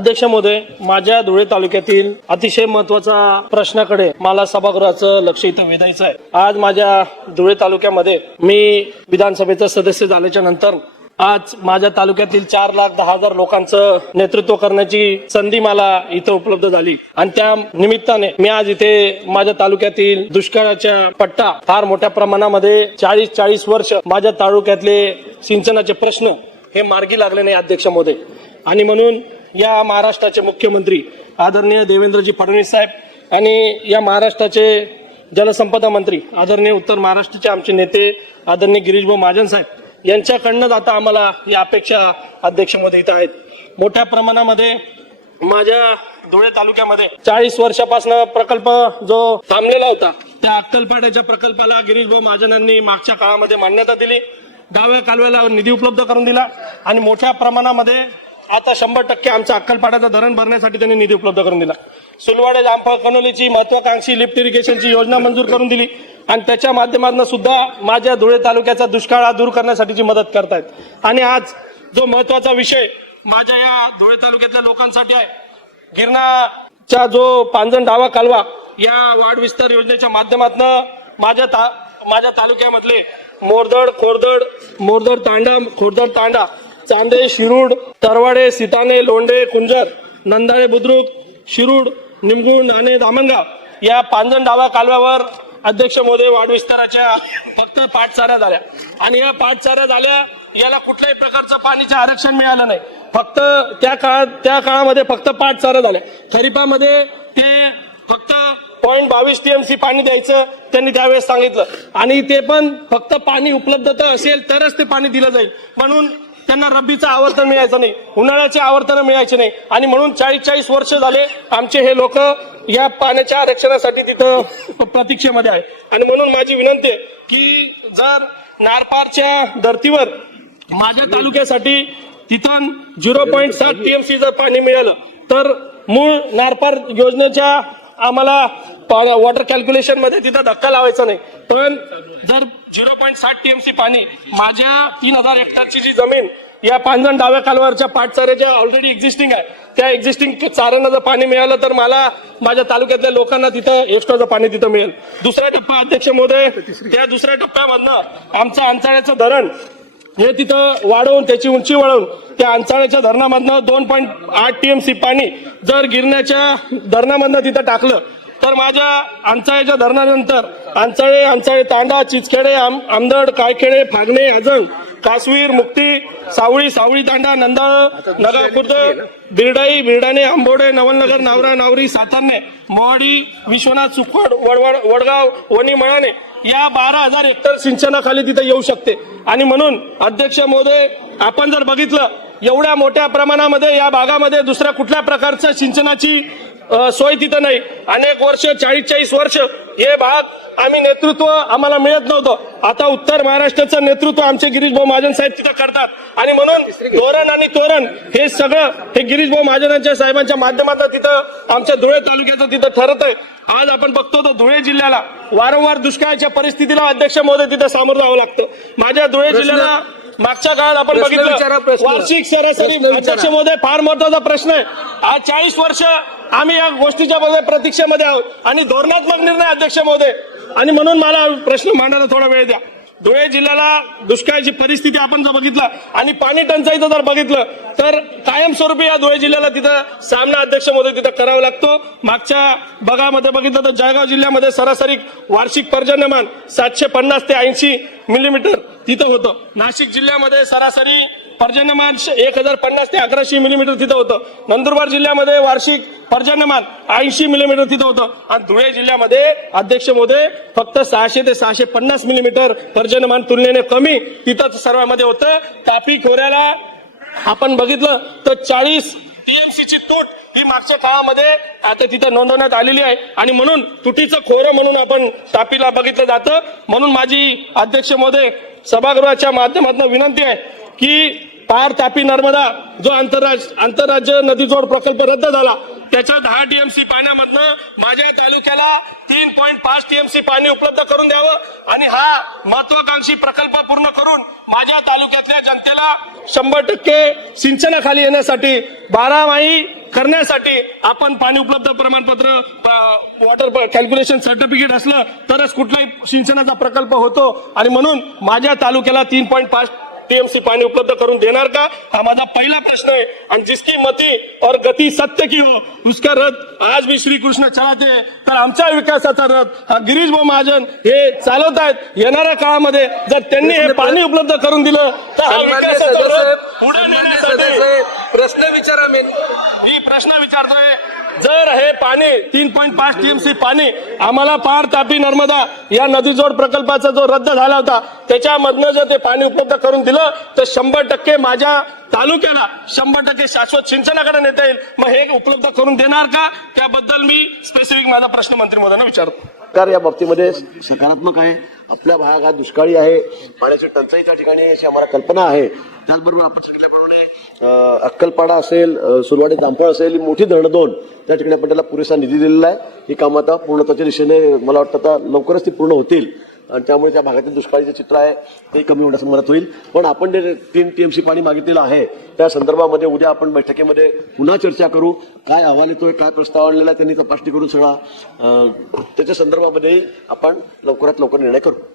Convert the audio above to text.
अध्यक्ष महोदय माझ्या धुळे तालुक्यातील अतिशय महत्त्वाचा प्रश्नाकडे मला सभागृहाचं लक्ष इथं वेधायचं आहे. आज माझ्या धुळे तालुक्यामध्ये मी विधानसभेचं सदस्य झाल्याच्यानंतर आज माझ्या तालुक्यातील चार लाख दहा हजार लोकांचं नेतृत्व करण्याची संधी मला इथं उपलब्ध झाली. आणि त्या निमित्ताने मी आज इथे माझ्या तालुक्यातील दुष्काळाच्या पट्टा फार मोठ्या प्रमाणामध्ये चाळीस चाळीस वर्ष माझ्या तालुक्यातले सिंचनाचे प्रश्न हे मार्गी लागले नाही अध्यक्ष महोदय आणि म्हणून या महाराष्ट्राचे मुख्यमंत्री आदरणीय देवेंद्रजी फडणवीस साहेब आणि या महाराष्ट्राचे जलसंपदा मंत्री आदरणीय उत्तर महाराष्ट्राचे आमचे नेते आदरणीय गिरीशभाऊ महाजन साहेब यांच्याकडनंच आता आम्हाला या अपेक्षा अध्यक्षमध्ये इथं आहेत. मोठ्या प्रमाणामध्ये माझ्या धुळे तालुक्यामध्ये चाळीस वर्षापासून प्रकल्प जो थांबलेला होता त्या अक्कलपाड्याच्या प्रकल्पाला गिरीशभाऊ महाजनांनी मागच्या काळामध्ये मान्यता दिली. डाव्या कालव्याला निधी उपलब्ध करून दिला आणि मोठ्या प्रमाणामध्ये आता शंभर टक्के आमचा अक्कलपाड्याचा धरण भरण्यासाठी त्यांनी निधी उपलब्ध करून दिला. सुलवाडे जामफळ कनोलीची महत्वाकांक्षी लिफ्ट इरिगेशनची योजना मंजूर करून दिली. आणि त्याच्या माध्यमातून सुद्धा माझ्या धुळे तालुक्याचा दुष्काळ हा दूर करण्यासाठीची मदत करतायत. आणि आज जो महत्त्वाचा विषय माझ्या या धुळे तालुक्यातल्या लोकांसाठी आहे. गिरणाचा जो पांजण डावा कालवा या वाढ विस्तार योजनेच्या माध्यमातून माझ्या ता माझ्या तालुक्यामधले मोरदड खोरदड मोरदड तांडा खोरदड तांडा चांदे शिरूड तरवाडे सिताने लोंढे कुंजर नंदाळे बुद्रुक शिरूड निमगुण नाणे दामणगाव या पांजण डावा कालव्यावर अध्यक्ष मोदी वाढ विस्ताराच्या फक्त पाठचाऱ्या झाल्या. आणि या पाठचाऱ्या झाल्या याला कुठल्याही प्रकारचं पाणीचं आरक्षण मिळालं नाही. फक्त त्या काळात त्या काळामध्ये फक्त पाठचाऱ्या झाल्या. खरीपामध्ये ते फक्त पॉईंट बावीस टीएमसी पाणी द्यायचं त्यांनी त्यावेळेस सांगितलं. आणि ते पण फक्त पाणी उपलब्धता असेल तरच ते पाणी दिलं जाईल. म्हणून त्यांना रब्बीचं आवर्तन मिळायचं नाही उन्हाळ्याचे आवर्तन मिळायचे नाही. आणि म्हणून चाळीस चाळीस वर्ष झाले आमचे हे लोक या पाण्याच्या आरक्षणासाठी तिथं प्रतीक्षेमध्ये आहे. आणि म्हणून माझी विनंती आहे की जर नारपारच्या धर्तीवर माझ्या तालुक्यासाठी तिथं झिरो पॉईंट सात टीएमसी जर पाणी मिळालं तर मूळ नारपार योजनेच्या आम्हाला वॉटर कॅल्क्युलेशनमध्ये तिथं धक्का लावायचा नाही. पण जर झिरो पॉईंट साठ टीएमसी पाणी. माझ्या तीन हजार हेक्टरची जी जमीन या पांजण डाव्या कालवारच्या पाटचाऱ्याच्या ऑलरेडी एक्झिस्टिंग आहे त्या एक्झिस्टिंग चाऱ्यांना जर पाणी मिळालं तर मला माझ्या तालुक्यातल्या लोकांना तिथं एक्स्ट्राचं पाणी तिथं मिळेल. दुसरा टप्पा अध्यक्ष महोदय त्या दुसऱ्या टप्प्यामधनं आमचं अंचाळ्याचं धरण हे तिथं वाढवून त्याची उंची वाढवून त्या अंचाळ्याच्या धरणामधनं दोन पॉईंट आठ टीएमसी पाणी जर गिरण्याच्या धरणामधनं तिथं टाकलं तर माझ्या आंचाळेच्या धरणानंतर आंचाळे आंचाळे तांडा चिचखेडे आम आमदड कायखेडे फागणे आजण कासवीर मुक्ती सावळी सावळी तांडा नंदाळ नगाव खुर्द बिरडाई बिरडाणे आंबोडे नवलनगर नावरा नावरी सातारणे मोहाडी विश्वनाथ सुखवड वडवड वडगाव वणी मळाणे या बारा हजार हेक्टर सिंचनाखाली तिथे येऊ शकते. आणि म्हणून अध्यक्ष महोदय आपण जर बघितलं एवढ्या मोठ्या प्रमाणामध्ये या भागामध्ये दुसऱ्या कुठल्या प्रकारच्या सिंचनाची सोय तिथं नाही. अनेक वर्ष चाळीस चाळीस वर्ष हे भाग आम्ही नेतृत्व आम्हाला मिळत नव्हतं. आता उत्तर महाराष्ट्राचं नेतृत्व आमचे गिरीश भाऊ महाजन साहेब तिथं करतात. आणि म्हणून धोरण आणि तोरण हे सगळं हे गिरीश भाऊ महाजनांच्या साहेबांच्या माध्यमातून तिथं आमच्या धुळे तालुक्याचं तिथं ठरत आहे. आज आपण बघतो तर धुळे जिल्ह्याला वारंवार दुष्काळाच्या परिस्थितीला अध्यक्ष महोदय तिथं सामोरं जावं लागतं. माझ्या धुळे जिल्ह्याला मागच्या काळात आपण बघितलं. वार्षिक सरासरी. अध्यक्ष महोदय फार महत्त्वाचा प्रश्न आहे. आज चाळीस वर्ष आम्ही या गोष्टीच्या मध्ये प्रतीक्षेमध्ये आहोत. आणि धोरणात्मक निर्णय अध्यक्ष महोदय. आणि म्हणून मला प्रश्न मांडायला थोडा वेळ द्या. धुळे जिल्ह्याला दुष्काळाची परिस्थिती आपण जर बघितलं आणि पाणी टंचाईचं जर बघितलं तर कायमस्वरूपी या धुळे जिल्ह्याला तिथं सामना अध्यक्ष महोदय तिथं करावा लागतो. मागच्या बघामध्ये बघितलं तर जळगाव जिल्ह्यामध्ये सरासरी वार्षिक पर्जन्यमान सातशे पन्नास ते ऐंशी मिलीमीटर तिथं होतं. नाशिक जिल्ह्यामध्ये सरासरी पर्जन्यमान एक हजार पन्नास ते अकराशे मिलीमीटर तिथं होतं. नंदुरबार जिल्ह्यामध्ये वार्षिक पर्जन्यमान ऐंशी मिलीमीटर तिथं होतं. आणि धुळे जिल्ह्यामध्ये अध्यक्ष मोदय फक्त सहाशे ते सहाशे पन्नास मिलीमीटर पर्जन्यमान तुलनेने कमी तिथं सर्वांमध्ये होतं. तापी खोऱ्याला आपण बघितलं तर चाळीस टीएमसीची तूट ही मागच्या काळामध्ये आता तिथं नोंदवण्यात आलेली आहे. आणि म्हणून तुटीचं खोरं म्हणून आपण तापीला बघितलं जातं. म्हणून माझी अध्यक्ष महोदय सभागृहाच्या माध्यमातून विनंती आहे की पार तापी नर्मदा जो आंतरराज आंतरराज्य नदीजोड प्रकल्प रद्द झाला त्याच्या दहा टीएमसी पाण्यामधनं माझ्या तालुक्याला तीन पॉईंट पाच टीएमसी पाणी उपलब्ध करून द्यावं आणि हा महत्वाकांक्षी प्रकल्प पूर्ण करून माझ्या तालुक्यातल्या जनतेला शंभर टक्के सिंचनाखाली येण्यासाठी बारामाही करण्यासाठी आपण पाणी उपलब्ध प्रमाणपत्र वॉटर कॅल्क्युलेशन सर्टिफिकेट असलं तरच कुठलाही सिंचनाचा प्रकल्प होतो. आणि म्हणून माझ्या तालुक्याला तीन पॉईंट पाच टीएमसी पाणी उपलब्ध करून देणार का? हा माझा पहिला प्रश्न आहे. आणि जिसकी मती और गती सत्य की हो उसका रथ आज भी श्री कृष्ण चलाते तर आमच्या विकासाचा रथ हा गिरीश भाऊ महाजन हे चालवत आहेत. येणाऱ्या काळामध्ये जर त्यांनी हे पाणी उपलब्ध करून दिलं तर हा विकासाचा रथ पुढे नेण्यासाठी प्रश्न विचारा मी प्रश्न विचारतोय. जर हे पाणी तीन पॉईंट पाच टीएमसी पाणी आम्हाला पार तापी नर्मदा या नदीजोड प्रकल्पाचा जो रद्द झाला होता त्याच्यामधनं जर ते पाणी उपलब्ध करून दिलं तर शंभर टक्के माझ्या तालुक्याला शंभर टक्के शाश्वत सिंचनाकडे नेता येईल. मग हे उपलब्ध करून देणार का? त्याबद्दल मी स्पेसिफिक माझा प्रश्न मंत्री महोदयांना विचारतो. सरकार या बाबतीमध्ये सकारात्मक आहे. आपल्या भाग हा दुष्काळी आहे. पाण्याची टंचाई त्या ठिकाणी अशी आम्हाला कल्पना आहे. त्याचबरोबर आपण सांगितल्याप्रमाणे अक्कलपाडा असेल अं, सुरवाडी जामफळ असेल ही मोठी धरणं दोन त्या ठिकाणी आपण त्याला पुरेसा निधी दिलेला आहे. ही कामं आता पूर्णत्वाच्या दिशेने मला वाटतं आता लवकरच ती पूर्ण होतील. आणि त्यामुळे त्या भागातील दुष्काळी चित्र आहे ते कमी होण्यास मदत होईल. पण आपण जे तीन टीएमसी पाणी मागितलेलं आहे त्या संदर्भामध्ये उद्या आपण बैठकीमध्ये पुन्हा चर्चा करू. काय अहवाल येतोय काय प्रस्ताव आणलेला आहे त्यांनी तपासणी करून सगळा त्याच्या संदर्भामध्ये आपण लवकरात लवकर निर्णय करू.